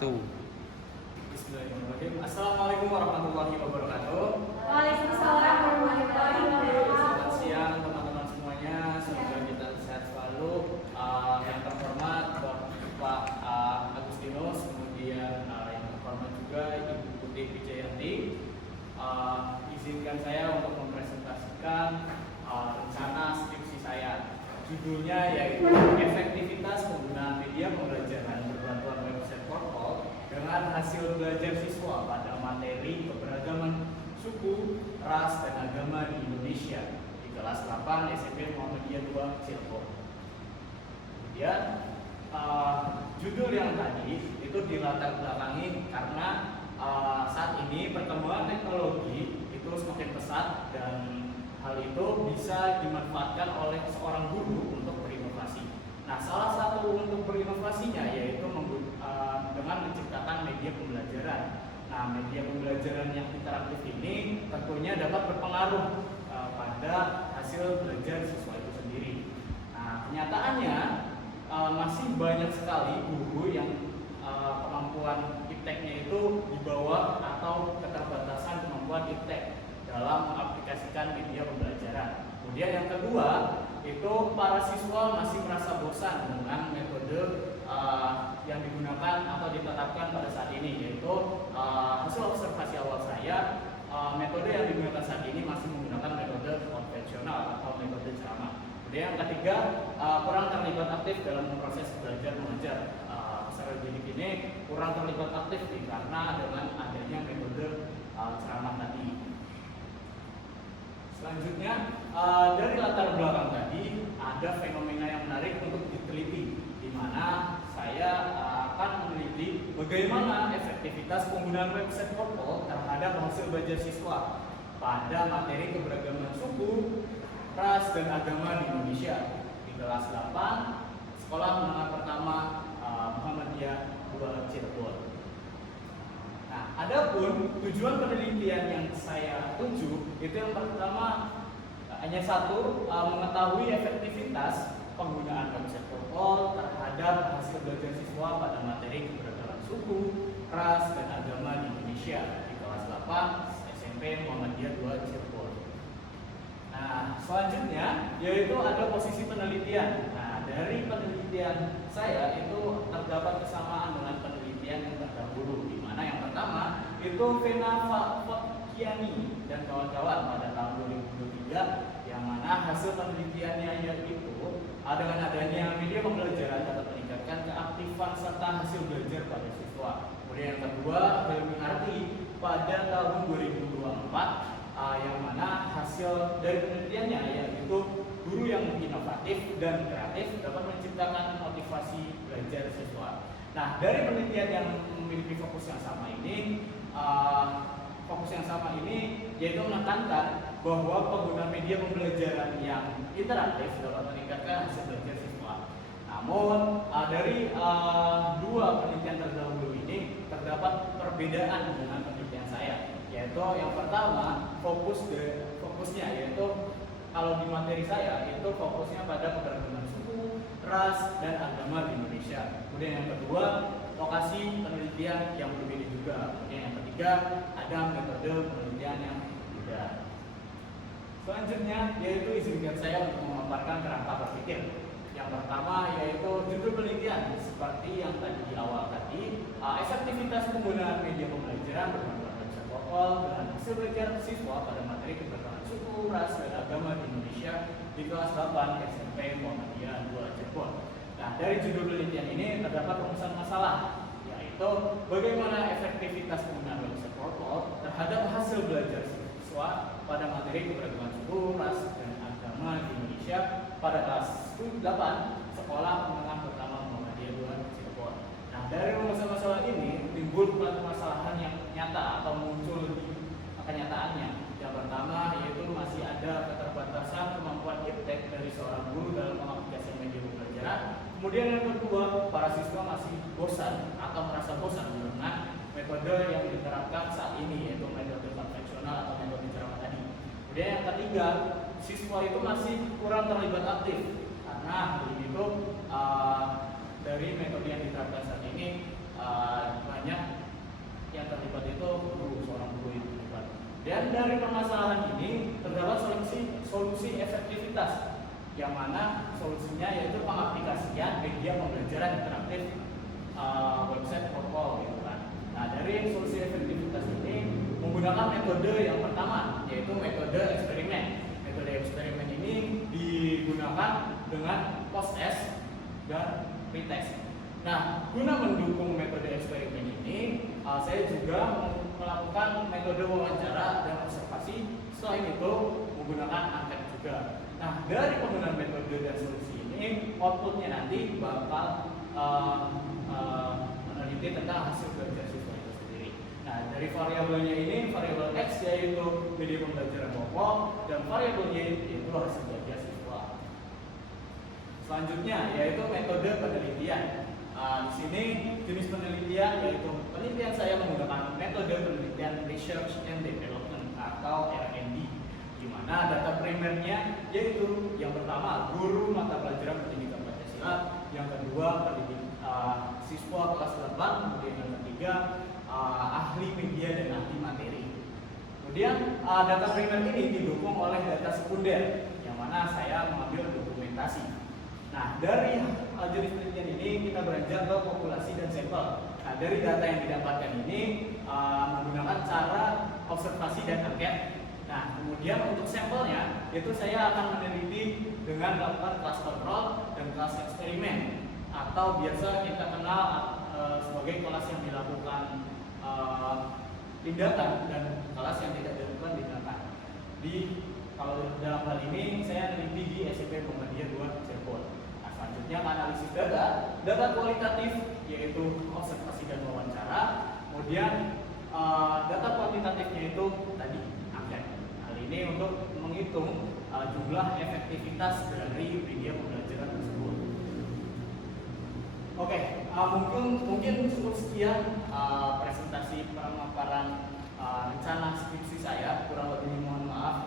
Tuh. Bismillahirrahmanirrahim. Assalamualaikum warahmatullahi wabarakatuh. Waalaikumsalam warahmatullahi wabarakatuh. Selamat siang teman-teman semuanya. Semoga kita sehat selalu. Yang terhormat Bapak Agustinus, kemudian yang terhormat juga Ibu Putih Wijayanti. Izinkan saya untuk mempresentasikan rencana skripsi saya. Judulnya yaitu efektivitas penggunaan media pembelajaran berbantuan website portal dengan hasil belajar siswa pada materi keberagaman suku, ras, dan agama di Indonesia di kelas 8 SMP Muhammadiyah 2 Cirebon. Kemudian judul yang tadi itu dilatar belakangi karena saat ini perkembangan teknologi itu semakin pesat dan hal itu bisa dimanfaatkan oleh seorang guru untuk berinovasi. Nah, salah satu untuk berinovasinya yaitu dengan menciptakan media pembelajaran. Nah, media pembelajaran yang interaktif ini tentunya dapat berpengaruh pada hasil belajar siswa itu sendiri. Nah, kenyataannya masih banyak sekali guru yang kemampuan ipteknya itu di bawah atau keterbatasan kemampuan iptek dalam mengaplikasikan media pembelajaran. Kemudian yang kedua, itu para siswa masih merasa bosan dengan metode yang digunakan atau ditetapkan pada saat ini, yaitu hasil observasi awal saya, metode yang digunakan saat ini masih menggunakan metode konvensional atau metode ceramah. Kemudian yang ketiga, kurang terlibat aktif dalam proses belajar mengajar. Secara didik ini kurang terlibat aktif karena dengan adanya metode ceramah tadi. Selanjutnya, dari latar belakang tadi ada fenomena yang menarik untuk diteliti, di mana saya akan meneliti bagaimana efektivitas penggunaan website portal terhadap hasil belajar siswa pada materi keberagaman suku, ras, dan agama di Indonesia di kelas 8 Sekolah Menengah Pertama Muhammadiyah 2 Cirebon. Nah, adapun tujuan penelitian yang saya tuju itu yang pertama hanya satu, mengetahui efektivitas penggunaan website portal terhadap hasil belajar siswa pada materi keberagaman suku, ras, dan agama di Indonesia di kelas 8 SMP Muhammadiyah 2 Cirebon. Nah, selanjutnya yaitu ada posisi penelitian. Nah, dari penelitian saya itu terdapat kesamaan dengan penelitian yang terdahulu, di mana yang pertama itu Vena Fakiani dan kawan-kawan pada tahun 2023, yang mana hasil penelitiannya yaitu dengan adanya media pembelajaran dapat meningkatkan keaktifan serta hasil belajar pada siswa. Kemudian yang kedua, Helmi Arti pada tahun 2024, yang mana hasil dari penelitiannya yaitu guru yang inovatif dan kreatif dapat menciptakan motivasi belajar siswa. Nah, dari penelitian yang memiliki fokus yang sama ini, yaitu menekankan bahwa penggunaan media pembelajaran yang interaktif dapat meningkatkan hasil belajar siswa. Namun dari dua penelitian terdahulu ini terdapat perbedaan dengan penelitian saya, yaitu yang pertama fokusnya yaitu kalau di materi saya itu fokusnya pada keberagaman suku, ras, dan agama di Indonesia. Kemudian yang kedua, lokasi penelitian yang berbeda juga. Kemudian yang ketiga, ada metode penelitian yang berbeda. Selanjutnya yaitu izinkan saya untuk memaparkan kerangka berpikir. Yang pertama yaitu judul penelitian seperti yang tadi di awal tadi, efektivitas penggunaan media pembelajaran berbantuan website portal dengan hasil belajar siswa pada materi keberagaman suku, ras, dan agama di Indonesia di kelas 8 SMP Muhammadiyah 2 Cirebon. Nah, dari judul penelitian ini terdapat rumusan masalah, yaitu bagaimana efektivitas penggunaan website portal terhadap hasil belajar siswa pada materi keberagaman suku, ras, dan agama di Indonesia pada kelas 8 Sekolah Menengah Pertama Muhammadiyah 2 Cirebon. Nah, dari rumusan masalah ini timbul permasalahan yang nyata atau muncul di kenyataannya. Yang pertama yaitu masih ada keterbatasan kemampuan iptek dari seorang guru dalam mengaplikasikan media pembelajaran. Kemudian yang kedua, para siswa masih bosan atau merasa bosan dengan metode yang diterapkan saat ini, yaitu metode konvensional atau metode ceramah tadi. Kemudian yang ketiga, siswa itu masih kurang terlibat aktif karena hal ini itu dari metode yang diterapkan saat ini banyak yang terlibat itu seorang guru yang terlibat. Dan dari permasalahan ini terdapat solusi efektivitas, yang mana solusinya yaitu pengaplikasian media pembelajaran interaktif website portal gitu kan. Nah, dari solusi efektivitas ini menggunakan metode yang pertama, yaitu metode eksperimen. Metode eksperimen ini digunakan dengan post-test dan pretest. Nah, guna mendukung metode eksperimen ini, saya juga melakukan metode wawancara dan observasi. Selain itu, menggunakan angket juga. Nah, dari penggunaan metode dan solusi ini, outputnya nanti bakal meneliti tentang hasil belajar siswa itu sendiri. Nah, dari variabelnya ini, variabel X yaitu media pembelajaran pokok, dan variabel Y yaitu hasil belajar siswa. Selanjutnya yaitu metode penelitian. Di sini jenis penelitian yaitu penelitian saya menggunakan metode penelitian Research and Development atau R&D, di mana data primernya yaitu yang pertama guru mata pelajaran pendidikan Pancasila, yang kedua siswa kelas 8, kemudian yang ketiga ahli media dan ahli materi. Kemudian data primer ini didukung oleh data sekunder, yang mana saya mengambil dokumentasi. Nah, dari jenis penelitian ini kita beranjak ke populasi dan sampel. Nah, dari data yang didapatkan ini menggunakan cara observasi dan angket. Nah, kemudian untuk sampelnya itu saya akan meneliti dengan melakukan kelas kontrol dan kelas eksperimen, atau biasa kita kenal sebagai kelas yang dilakukan tindakan dan kelas yang tidak dilakukan tindakan. Kalau dalam hal ini saya meneliti di SMP Muhammadiyah 2 Cirebon. Nah, selanjutnya analisis data kualitatif yaitu observasi dan wawancara. Kemudian data kuantitatifnya itu tadi angket. Hal ini untuk menghitung jumlah efektivitas dari media pembelajaran tersebut. Oke, mungkin cukup sekian presentasi pemaparan rencana skripsi saya. Kurang lebih mohon maaf.